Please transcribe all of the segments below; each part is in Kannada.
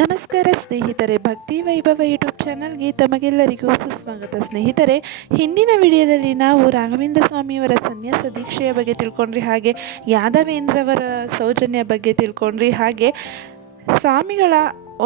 ನಮಸ್ಕಾರ ಸ್ನೇಹಿತರೆ, ಭಕ್ತಿ ವೈಭವ ಯೂಟ್ಯೂಬ್ ಚಾನಲ್ಗೆ ತಮಗೆಲ್ಲರಿಗೂ ಸುಸ್ವಾಗತ. ಸ್ನೇಹಿತರೆ, ಹಿಂದಿನ ವಿಡಿಯೋದಲ್ಲಿ ನಾವು ರಾಘವೇಂದ್ರ ಸ್ವಾಮಿಯವರ ಸನ್ಯಾಸ ದೀಕ್ಷೆಯ ಬಗ್ಗೆ ತಿಳ್ಕೊಂಡ್ರಿ, ಹಾಗೆ ಯಾದವೇಂದ್ರವರ ಸೌಜನ್ಯ ಬಗ್ಗೆ ತಿಳ್ಕೊಂಡ್ರಿ, ಹಾಗೆ ಸ್ವಾಮಿಗಳ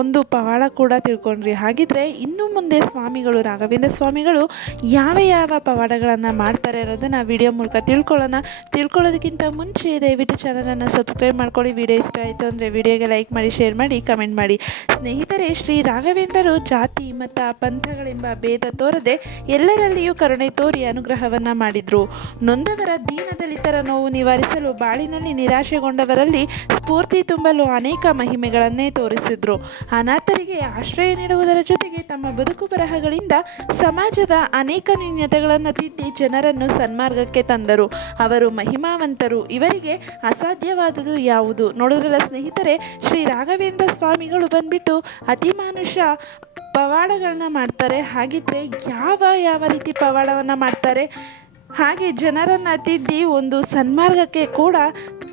ಒಂದು ಪವಾಡ ಕೂಡ ತಿಳ್ಕೊಂಡ್ರಿ. ಹಾಗಿದ್ರೆ ಇನ್ನು ಮುಂದೆ ಸ್ವಾಮಿಗಳು, ರಾಘವೇಂದ್ರ ಸ್ವಾಮಿಗಳು ಯಾವ ಯಾವ ಪವಾಡಗಳನ್ನು ಮಾಡ್ತಾರೆ ಅನ್ನೋದನ್ನು ವಿಡಿಯೋ ಮೂಲಕ ತಿಳ್ಕೊಳ್ಳೋಣ. ತಿಳ್ಕೊಳ್ಳೋದಕ್ಕಿಂತ ಮುಂಚೆ ದಯವಿಟ್ಟು ಚಾನಲನ್ನು ಸಬ್ಸ್ಕ್ರೈಬ್ ಮಾಡ್ಕೊಳ್ಳಿ. ವಿಡಿಯೋ ಇಷ್ಟ ಆಯಿತು ಅಂದರೆ ವಿಡಿಯೋಗೆ ಲೈಕ್ ಮಾಡಿ ಶೇರ್ ಮಾಡಿ ಕಮೆಂಟ್ ಮಾಡಿ. ಸ್ನೇಹಿತರೆ, ಶ್ರೀ ರಾಘವೇಂದ್ರರು ಜಾತಿ, ಮತ, ಪಂಥಗಳೆಂಬ ಭೇದ ತೋರದೆ ಎಲ್ಲರಲ್ಲಿಯೂ ಕರುಣೆ ತೋರಿ ಅನುಗ್ರಹವನ್ನು ಮಾಡಿದರು. ನೊಂದವರ ದೀನದಲಿತರ ನೋವು ನಿವಾರಿಸಲು ಬಾಳಿನಲ್ಲಿ ನಿರಾಶೆಗೊಂಡವರಲ್ಲಿ ಸ್ಫೂರ್ತಿ ತುಂಬಲು ಅನೇಕ ಮಹಿಮೆಗಳನ್ನೇ ತೋರಿಸಿದ್ರು. ಅನಾಥರಿಗೆ ಆಶ್ರಯ ನೀಡುವುದರ ಜೊತೆಗೆ ತಮ್ಮ ಬದುಕು ಬರಹಗಳಿಂದ ಸಮಾಜದ ಅನೇಕ ನ್ಯೂನ್ಯತೆಗಳನ್ನು ತಿದ್ದಿ ಜನರನ್ನು ಸನ್ಮಾರ್ಗಕ್ಕೆ ತಂದರು. ಅವರು ಮಹಿಮಾವಂತರು. ಇವರಿಗೆ ಅಸಾಧ್ಯವಾದುದು ಯಾವುದು? ನೋಡಿದ್ರಲ್ಲ ಸ್ನೇಹಿತರೆ, ಶ್ರೀ ರಾಘವೇಂದ್ರ ಸ್ವಾಮಿಗಳು ಬಂದ್ಬಿಟ್ಟು ಅತಿಮಾನುಷ ಪವಾಡಗಳನ್ನ ಮಾಡ್ತಾರೆ. ಹಾಗಿದ್ರೆ ಯಾವ ಯಾವ ರೀತಿ ಪವಾಡವನ್ನು ಮಾಡ್ತಾರೆ? ಹಾಗೆ ಜನರನ್ನು ತಿದ್ದಿ ಒಂದು ಸನ್ಮಾರ್ಗಕ್ಕೆ ಕೂಡ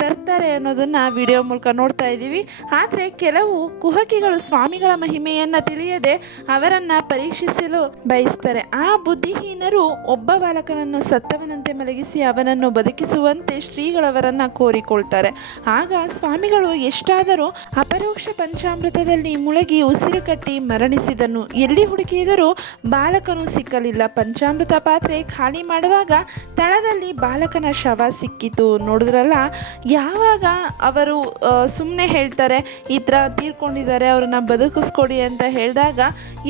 ತರ್ತಾರೆ ಅನ್ನೋದನ್ನು ವಿಡಿಯೋ ಮೂಲಕ ನೋಡ್ತಾ ಇದ್ದೀವಿ. ಆದರೆ ಕೆಲವು ಕುಹಕಿಗಳು ಸ್ವಾಮಿಗಳ ಮಹಿಮೆಯನ್ನು ತಿಳಿಯದೆ ಅವರನ್ನು ಪರೀಕ್ಷಿಸಲು ಬಯಸ್ತಾರೆ. ಆ ಬುದ್ಧಿಹೀನರು ಒಬ್ಬ ಬಾಲಕನನ್ನು ಸತ್ತವನಂತೆ ಮಲಗಿಸಿ ಅವನನ್ನು ಬದುಕಿಸುವಂತೆ ಶ್ರೀಗಳವರನ್ನು ಕೋರಿಕೊಳ್ತಾರೆ. ಆಗ ಸ್ವಾಮಿಗಳು ಎಷ್ಟಾದರೂ ಅಪರೋಕ್ಷ ಪಂಚಾಮೃತದಲ್ಲಿ ಮುಳುಗಿ ಉಸಿರು ಕಟ್ಟಿ ಮರಣಿಸಿದನು. ಎಲ್ಲಿ ಹುಡುಕಿದರೂ ಬಾಲಕನು ಸಿಕ್ಕಲಿಲ್ಲ. ಪಂಚಾಮೃತ ಪಾತ್ರೆ ಖಾಲಿ ಮಾಡುವಾಗ ತಳದಲ್ಲಿ ಬಾಲಕನ ಶವ ಸಿಕ್ಕಿತು. ನೋಡಿದ್ರಲ್ಲ ಯಾವಾಗ ಅವರು ಸುಮ್ಮನೆ ಹೇಳ್ತಾರೆ, ಈ ಥರ ತೀರ್ಕೊಂಡಿದ್ದಾರೆ, ಅವ್ರನ್ನ ಬದುಕಿಸ್ಕೊಡಿ ಅಂತ ಹೇಳಿದಾಗ,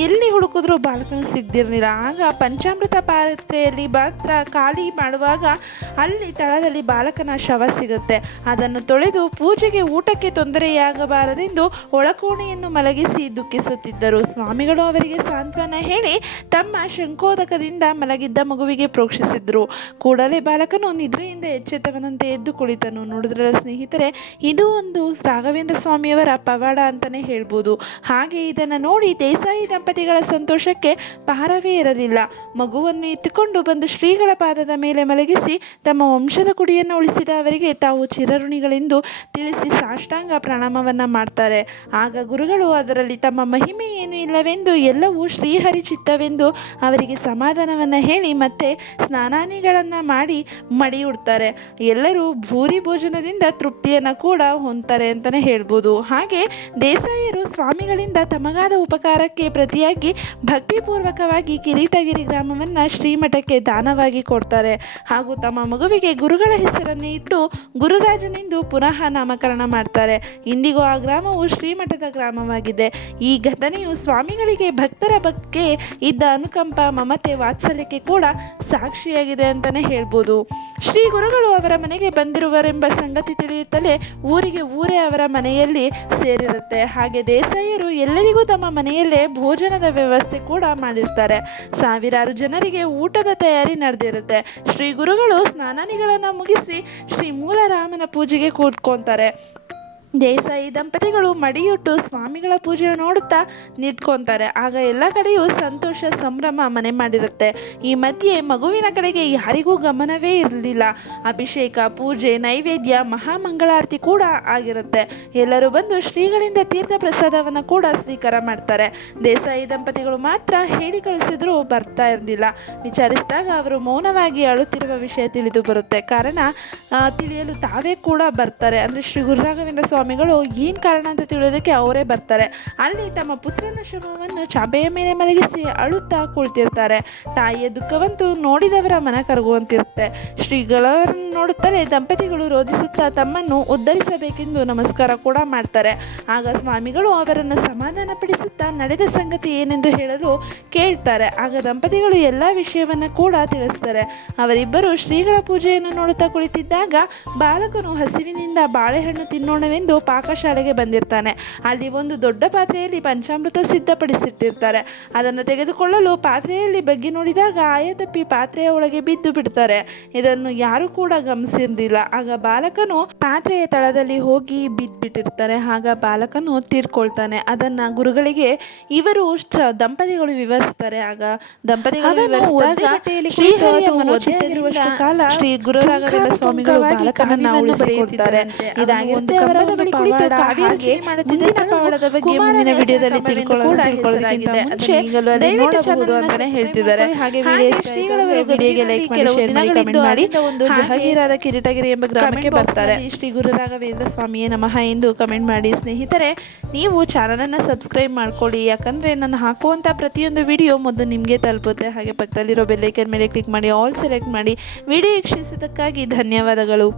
ಎಲ್ಲಿ ಹುಡುಕಿದ್ರು ಬಾಲಕನ ಸಿಗ್ದಿರಲಿಲ್ಲ. ಆಗ ಪಂಚಾಮೃತ ಪಾತ್ರೆಯಲ್ಲಿ ಮಾತ್ರ ಖಾಲಿ ಮಾಡುವಾಗ ಅಲ್ಲಿ ತಳದಲ್ಲಿ ಬಾಲಕನ ಶವ ಸಿಗುತ್ತೆ. ಅದನ್ನು ತೊಳೆದು ಪೂಜೆಗೆ ಊಟಕ್ಕೆ ತೊಂದರೆಯಾಗಬಾರದೆಂದು ಒಳಕೋಣೆಯನ್ನು ಮಲಗಿಸಿ ದುಃಖಿಸುತ್ತಿದ್ದರು. ಸ್ವಾಮಿಗಳು ಅವರಿಗೆ ಸಾಂತ್ವನ ಹೇಳಿ ತಮ್ಮ ಶಂಕೋದಕದಿಂದ ಮಲಗಿದ್ದ ಮಗುವಿಗೆ ಪ್ರೋಕ್ಷಿಸಿದ್ರು. ಕೂಡಲೇ ಬಾಲಕನು ನಿದ್ರೆಯಿಂದ ಎಚ್ಚೆತ್ತವನಂತೆ ಎದ್ದು ಕುಳಿತನು. ಸ್ನೇಹಿತರೆ, ಇದು ಒಂದು ರಾಘವೇಂದ್ರ ಸ್ವಾಮಿಯವರ ಪವಾಡ ಅಂತಲೇ ಹೇಳ್ಬೋದು. ಹಾಗೆ ಇದನ್ನು ನೋಡಿ ದೇಸಾಯಿ ದಂಪತಿಗಳ ಸಂತೋಷಕ್ಕೆ ಪಾರವೇ ಇರಲಿಲ್ಲ. ಮಗುವನ್ನು ಎತ್ತಿಕೊಂಡು ಬಂದು ಶ್ರೀಗಳ ಪಾದದ ಮೇಲೆ ಮಲಗಿಸಿ ತಮ್ಮ ವಂಶದ ಕುಡಿಯನ್ನು ಉಳಿಸಿದ ಅವರಿಗೆ ತಾವು ಚಿರಋಣಿಗಳೆಂದು ತಿಳಿಸಿ ಸಾಷ್ಟಾಂಗ ಪ್ರಣಾಮವನ್ನು ಮಾಡ್ತಾರೆ. ಆಗ ಗುರುಗಳು ಅದರಲ್ಲಿ ತಮ್ಮ ಮಹಿಮೆ ಏನೂ ಇಲ್ಲವೆಂದು ಎಲ್ಲವೂ ಶ್ರೀಹರಿ ಚಿತ್ತವೆಂದು ಅವರಿಗೆ ಸಮಾಧಾನವನ್ನು ಹೇಳಿ ಮತ್ತೆ ಸ್ನಾನಾನಿಗಳನ್ನು ಮಾಡಿ ಮಡಿಯುಡ್ತಾರೆ. ಎಲ್ಲರೂ ಭೂರಿ ಭೋಜನದಿಂದ ತೃಪ್ತಿಯನ್ನು ಕೂಡ ಹೊಂದ್ತಾರೆ ಅಂತಲೇ ಹೇಳ್ಬೋದು. ಹಾಗೆ ದೇಸಾಯಿಯರು ಸ್ವಾಮಿಗಳಿಂದ ತಮಗಾದ ಉಪಕಾರಕ್ಕೆ ಪ್ರತಿಯಾಗಿ ಭಕ್ತಿಪೂರ್ವಕವಾಗಿ ಕಿರೀಟಗಿರಿ ಗ್ರಾಮವನ್ನು ಶ್ರೀಮಠಕ್ಕೆ ದಾನವಾಗಿ ಕೊಡ್ತಾರೆ. ಹಾಗೂ ತಮ್ಮ ಮಗುವಿಗೆ ಗುರುಗಳ ಹೆಸರನ್ನು ಇಟ್ಟು ಗುರುರಾಜನೆಂದು ಪುನಃ ನಾಮಕರಣ ಮಾಡ್ತಾರೆ. ಇಂದಿಗೂ ಆ ಗ್ರಾಮವು ಶ್ರೀಮಠದ ಗ್ರಾಮವಾಗಿದೆ. ಈ ಘಟನೆಯು ಸ್ವಾಮಿಗಳಿಗೆ ಭಕ್ತರ ಬಗ್ಗೆ ಇದ್ದ ಅನುಕಂಪ, ಮಮತೆ, ವಾತ್ಸಲ್ಯಕ್ಕೆ ಕೂಡ ಸಾಕ್ಷಿಯಾಗಿದೆ ಅಂತಲೇ ಹೇಳ್ಬೋದು. ಶ್ರೀ ಗುರುಗಳು ಅವರ ಮನೆಗೆ ಬಂದಿರುವರೆಂಬ ಸಂಗತಿ ತಿಳಿಯುತ್ತಲೇ ಊರಿಗೆ ಊರೇ ಅವರ ಮನೆಯಲ್ಲಿ ಸೇರಿರುತ್ತೆ. ಹಾಗೆ ದೇಸಾಯಿಯರು ಎಲ್ಲರಿಗೂ ತಮ್ಮ ಮನೆಯಲ್ಲೇ ಭೋಜನದ ವ್ಯವಸ್ಥೆ ಕೂಡ ಮಾಡಿರ್ತಾರೆ. ಸಾವಿರಾರು ಜನರಿಗೆ ಊಟದ ತಯಾರಿ ನಡೆದಿರುತ್ತೆ. ಶ್ರೀ ಗುರುಗಳು ಸ್ನಾನಾನಿಗಳನ್ನು ಮುಗಿಸಿ ಶ್ರೀ ಮೂಲರಾಮನ ಪೂಜೆಗೆ ಕೂತ್ಕೊತಾರೆ. ದೇಸಾಯಿ ದಂಪತಿಗಳು ಮಡಿಯುಟ್ಟು ಸ್ವಾಮಿಗಳ ಪೂಜೆ ನೋಡುತ್ತಾ ನಿಂತ್ಕೊತಾರೆ. ಆಗ ಎಲ್ಲ ಕಡೆಯೂ ಸಂತೋಷ, ಸಂಭ್ರಮ ಮನೆ ಮಾಡಿರುತ್ತೆ. ಈ ಮಧ್ಯೆ ಮಗುವಿನ ಕಡೆಗೆ ಯಾರಿಗೂ ಗಮನವೇ ಇರಲಿಲ್ಲ. ಅಭಿಷೇಕ, ಪೂಜೆ, ನೈವೇದ್ಯ, ಮಹಾಮಂಗಳಾರತಿ ಕೂಡ ಆಗಿರುತ್ತೆ. ಎಲ್ಲರೂ ಬಂದು ಶ್ರೀಗಳಿಂದ ತೀರ್ಥ ಪ್ರಸಾದವನ್ನು ಕೂಡ ಸ್ವೀಕಾರ ಮಾಡ್ತಾರೆ. ದೇಸಾಯಿ ದಂಪತಿಗಳು ಮಾತ್ರ ಹೇಳಿ ಕಳಿಸಿದ್ರು ಬರ್ತಾ ಇರಲಿಲ್ಲ. ವಿಚಾರಿಸಿದಾಗ ಅವರು ಮೌನವಾಗಿ ಅಳುತ್ತಿರುವ ವಿಷಯ ತಿಳಿದು ಬರುತ್ತೆ. ಕಾರಣ ತಿಳಿಯಲು ತಾವೇ ಕೂಡ ಬರ್ತಾರೆ. ಅಂದರೆ ಶ್ರೀ ಗುರುರಾಘವೇಂದ್ರ ಸ್ವಾಮಿಗಳು ಏನು ಕಾರಣ ಅಂತ ತಿಳಿಯೋದಕ್ಕೆ ಅವರೇ ಬರ್ತಾರೆ. ಅಲ್ಲಿ ತಮ್ಮ ಪುತ್ರನ ಶ್ರಮವನ್ನು ಚಾಪೆಯ ಮೇಲೆ ಮಲಗಿಸಿ ಅಳುತ್ತಾ ಕುಳಿತಿರ್ತಾರೆ. ತಾಯಿಯ ದುಃಖವಂತೂ ನೋಡಿದವರ ಮನ ಕರಗುವಂತಿರುತ್ತೆ. ಶ್ರೀಗಳವರನ್ನು ನೋಡುತ್ತಲೇ ದಂಪತಿಗಳು ರೋಧಿಸುತ್ತಾ ತಮ್ಮನ್ನು ಉದ್ಧರಿಸಬೇಕೆಂದು ನಮಸ್ಕಾರ ಕೂಡ ಮಾಡ್ತಾರೆ. ಆಗ ಸ್ವಾಮಿಗಳು ಅವರನ್ನು ಸಮಾಧಾನಪಡಿಸುತ್ತಾ ನಡೆದ ಸಂಗತಿ ಏನೆಂದು ಹೇಳಲು ಕೇಳ್ತಾರೆ. ಆಗ ದಂಪತಿಗಳು ಎಲ್ಲ ವಿಷಯವನ್ನು ಕೂಡ ತಿಳಿಸ್ತಾರೆ. ಅವರಿಬ್ಬರು ಶ್ರೀಗಳ ಪೂಜೆಯನ್ನು ನೋಡುತ್ತಾ ಕುಳಿತಿದ್ದಾಗ ಬಾಲಕನು ಹಸಿವಿನಿಂದ ಬಾಳೆಹಣ್ಣು ತಿನ್ನೋಣವೆಂದು ಪಾಕಶಾಲೆಗೆ ಬಂದಿರ್ತಾನೆ. ಅಲ್ಲಿ ಒಂದು ದೊಡ್ಡ ಪಾತ್ರೆಯಲ್ಲಿ ಪಂಚಾಮೃತ ಸಿದ್ಧಪಡಿಸಿಟ್ಟಿರ್ತಾರೆ. ಅದನ್ನು ತೆಗೆದುಕೊಳ್ಳಲು ಪಾತ್ರೆಯಲ್ಲಿ ಬಗ್ಗಿ ನೋಡಿದಾಗ ಆಯತಪ್ಪಿ ಪಾತ್ರೆಯ ಒಳಗೆ ಬಿದ್ದು ಬಿಡ್ತಾರೆ. ಇದನ್ನು ಯಾರು ಕೂಡ ಗಮನಿಸಿರಲಿಲ್ಲ. ಆಗ ಬಾಲಕನು ಪಾತ್ರೆಯ ತಳದಲ್ಲಿ ಹೋಗಿ ಬಿದ್ದುಬಿಟ್ಟಿರ್ತಾರೆ ಆಗ ಬಾಲಕನು ತೀರ್ಕೊಳ್ತಾನೆ. ಅದನ್ನ ಗುರುಗಳಿಗೆ ಇವರು ದಂಪತಿಗಳು ವಿವರಿಸ್ತಾರೆ. ಆಗ ದಂಪತಿಗಳು ಕಾಲ ಶ್ರೀ ಗುರುರಾಘವೇಂದ್ರ ಸ್ವಾಮಿಗಳು ಬಾಲಕನನ್ನು ಇದಾಗಿರುತ್ತೆ ಕುಳಿತು ಕಾವ್ಯ ಮಾಡುತ್ತಿದ್ದ ಪವಾಡದ ಬಗ್ಗೆ ಮುಂದಿನ ವಿಡಿಯೋದಲ್ಲಿ ತಿಳ್ಕೊಳ್ಳೋದಕ್ಕಿಂತ ಮುಂಚೆ ನೋಡಬಹುದು ಅಂತಾನೆ ಹೇಳ್ತಿದ್ದಾರೆ. ಹಾಗೆ ಶ್ರೀಗಳವರು ವಿಡಿಯೋಗೆ ಲೈಕ್ ಮಾಡಿ ಕಮೆಂಟ್ ಮಾಡಿ ಒಂದು ಜಹಗೀರಾದ ಕಿರೀಟಗಿರಿ ಎಂಬ ಗ್ರಾಮಕ್ಕೆ ಬರ್ತಾರೆ. ಶ್ರೀ ಗುರು ರಾಘವೇಂದ್ರ ಸ್ವಾಮಿಯೇ ನಮಃ ಎಂದು ಕಮೆಂಟ್ ಮಾಡಿ. ಸ್ನೇಹಿತರೆ ನೀವು ಚಾನಲನ್ನು ಸಬ್ಸ್ಕ್ರೈಬ್ ಮಾಡ್ಕೊಳ್ಳಿ. ಯಾಕಂದರೆ ನಾನು ಹಾಕುವಂಥ ಪ್ರತಿಯೊಂದು ವಿಡಿಯೋ ಮೊದಲು ನಿಮಗೆ ತಲುಪುತ್ತೆ. ಹಾಗೆ ಪಕ್ಕದಲ್ಲಿರೋ ಬೆಲ್ಲೈಕನ್ ಮೇಲೆ ಕ್ಲಿಕ್ ಮಾಡಿ ಆಲ್ ಸೆಲೆಕ್ಟ್ ಮಾಡಿ. ವಿಡಿಯೋ ವೀಕ್ಷಿಸಿದ್ದಕ್ಕಾಗಿ ಧನ್ಯವಾದಗಳು.